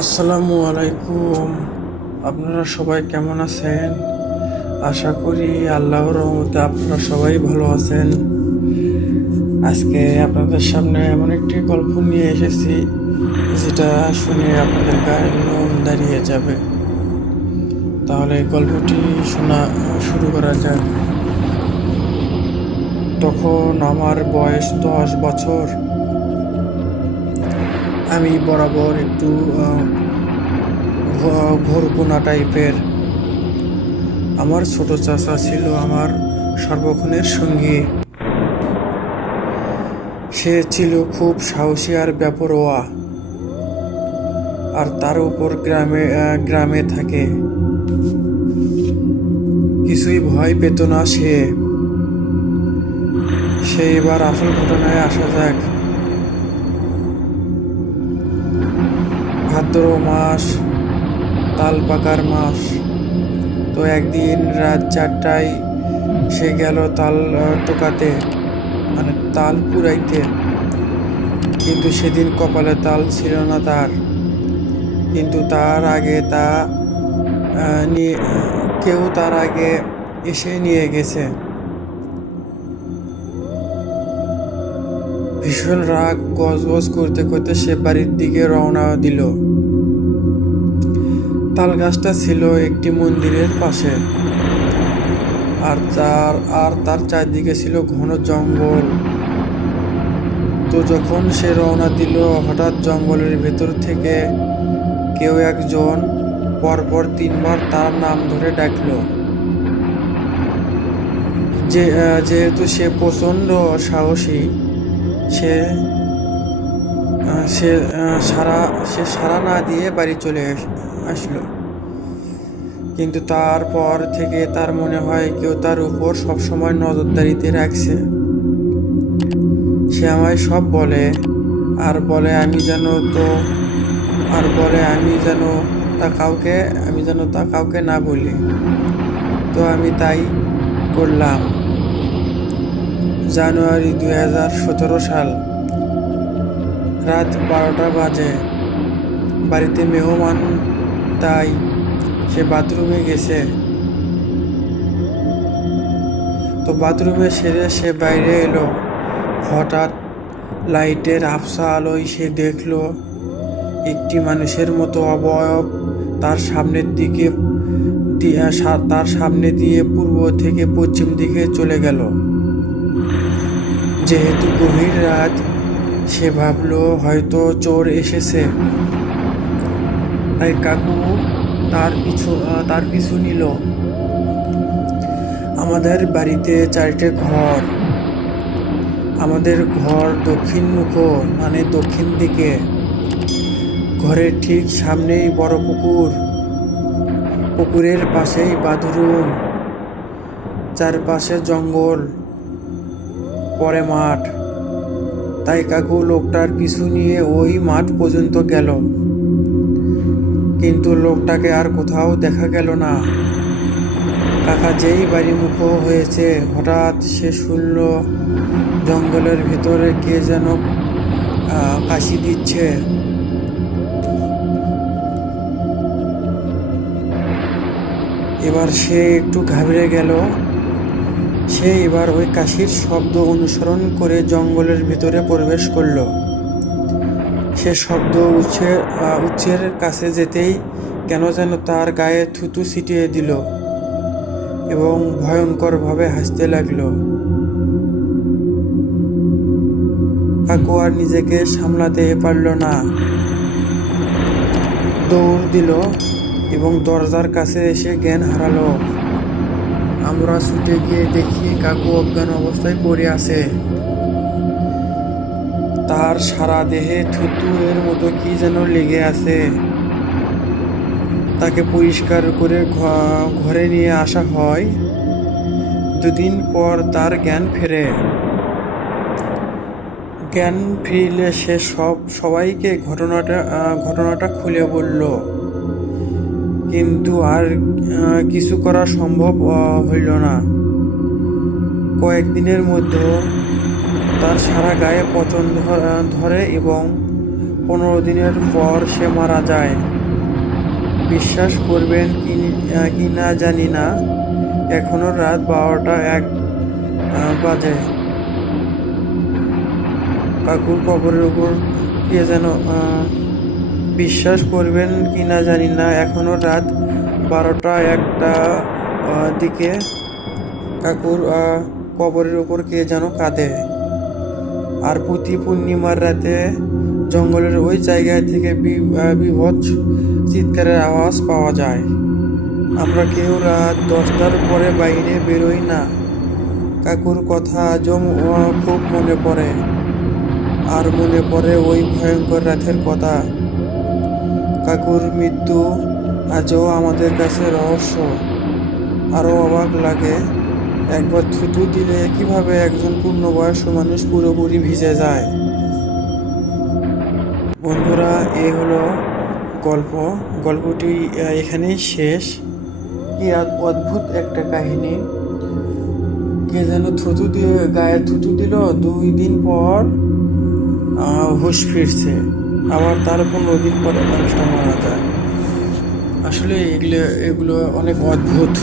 আসসালামু আলাইকুম। আপনারা সবাই কেমন আছেন? আশা করি আল্লাহর রহমতে আপনারা সবাই ভালো আছেন। আজকে আপনাদের সামনে এমন একটি গল্প নিয়ে এসেছি, যেটা শুনে আপনাদের গায়ে লোম দাঁড়িয়ে যাবে। তাহলে গল্পটি শোনা, শুরু করা যাক। তখন আমার বয়স দশ বছর। আমি বরাবর একটু ঘোরপোনা টাইপের। আমার ছোট চাচা ছিল আমার সর্বক্ষণের সঙ্গী। সে ছিল খুব সাহসী আর ব্যাপরোয়া। আর তার উপর গ্রামে গ্রামে থাকে। কিছুই ভয় পেত না সে। সে এবার আসল ঘটনায় আসা যাক। ভাদ্র মাস, তাল পাকার মাস। তো একদিন রাত চারটায় সে গেল তাল টোকাতে মানে তাল পুরাইতে। কিন্তু সেদিন কপালে তাল ছিল না তার। কিন্তু তার আগে তা নিয়ে কেউ তার আগে এসে নিয়ে গেছে। ভীষণ রাগ, গজগজ করতে করতে সে বাড়ির দিকে রওনা দিল। তাল গাছটা ছিল একটি মন্দিরের পাশে। আর তার আর তার চারদিকে ছিল ঘন জঙ্গল। তো যখন সে রওনা দিল, হঠাৎ জঙ্গলের ভেতর থেকে কেউ একজন পরপর তিনবার তার নাম ধরে ডাকল। যে যেহেতু সে প্রচণ্ড সাহসী সে সে সারা সে সারা না দিয়ে বাড়ি চলে আস- আসলো। কিন্তু তারপর থেকে তার মনে হয় কেউ তার উপর সবসময় নজরদারিতে রাখছে। সে আমায় সব বলে, আর বলে আমি যেন তো, আর বলে আমি যেন তা কাউকে, আমি যেন তা কাউকে না বলি। তো আমি তাই করলাম। জানুয়ারি দুই হাজার সতেরো সাল, রাত বারোটা বাজে। বাড়িতে মেহমান তাই সে বাথরুমে গেছে। তো বাথরুমে সেরে সে বাইরে এলো। হঠাৎ লাইটের আফসা আলোয় সে দেখল, একটি মানুষের মতো অবয়ব তার সামনের দিকে তার সামনে দিয়ে পূর্ব থেকে পশ্চিম দিকে চলে গেল। যেহেতু গভীর রাত, সে ভাবলো হয়তো চোর এসেছে। তাই কাকু, তার পিছু তার পিছু নিল। আমাদের বাড়িতে চারটে ঘর। আমাদের ঘর দক্ষিণ মুখ মানে দক্ষিণ দিকে। ঘরের ঠিক সামনেই বড় পুকুর। পুকুরের পাশেই বাথরুম। চারপাশে জঙ্গল। পরে মাঠ। তাই কাকু লোকটার পিছু নিয়ে ওই মাঠ পর্যন্ত গেল। কিন্তু লোকটাকে আর কোথাও দেখা গেল না। কাকা যেই বাড়ি মুখ হয়েছে, হঠাৎ সে শুনল জঙ্গলের ভিতরে কে যেন কাশি দিচ্ছে। এবার সে একটু ঘাবড়ে গেল। সে এবার ওই কাশির শব্দ অনুসরণ করে জঙ্গলের ভিতরে প্রবেশ করল। সে শব্দ উচ্ছে উচ্ছের কাছে যেতেই কেন যেন তার গায়ে থুতু ছিটিয়ে দিল এবং ভয়ঙ্করভাবে হাসতে লাগল। কাকু আর নিজেকে সামলাতে পারল না। দৌড় দিল এবং দরজার কাছে এসে জ্ঞান হারালো। আমরা ছুটে গিয়ে দেখি কাকু অজ্ঞান অবস্থায় পড়ে আছে। তার সারা দেহে থুতু এর মতো কি যেন লেগে আছে। তাকে পরিষ্কার করে ঘরে নিয়ে আসা হয়। দুদিন পর তার জ্ঞান ফেরে। জ্ঞান ফিরলে সে সব সবাইকে ঘটনাটা ঘটনাটা খুলে বলল। কিন্তু আর কিছু করা সম্ভব হইল না। কয়েকদিনের মধ্যে তার সারা গায়ে পচন ধর- এবং পনেরো দিনের পর সে মারা যায়। বিশ্বাস করবেন কি না জানি না, এখনও রাত বারোটা এক বাজে। কাকুর কবরের উপর কে যেন বিশ্বাস করবেন কি না জানি না। এখনও রাত বারোটা একটা দিকে কাকুর কবরের ওপর কে যেন কাঁদে। আর প্রতি পূর্ণিমার রাতে জঙ্গলের ওই জায়গা থেকে বিভৎস চিৎকারের আওয়াজ পাওয়া যায়। আমরা কেউ রাত দশটার পরে বাইরে বেরোই না। কাকুর কথা আজও খুব মনে পড়ে। আর মনে পড়ে ওই ভয়ঙ্কর রাতের কথা। কাকুর মৃত্যু আজও আমাদের কাছে রহস্য। আরও অবাক লাগে, একবার থুতু দিলে কীভাবে একজন পূর্ণবয়স্ক মানুষ পুরোপুরি ভিজে যায়? বন্ধুরা, এ হলো গল্প। গল্পটি এখানেই শেষ। কি অদ্ভুত একটা কাহিনী। কে যেন থুতু দিয়ে, গায়ে থুতু দিল। দুই দিন পর হুশ ফিরছে। আবার তার পনেরো দিন পরে মানুষটা মারা যায়। আসলে এগুলো এগুলো অনেক অদ্ভুত।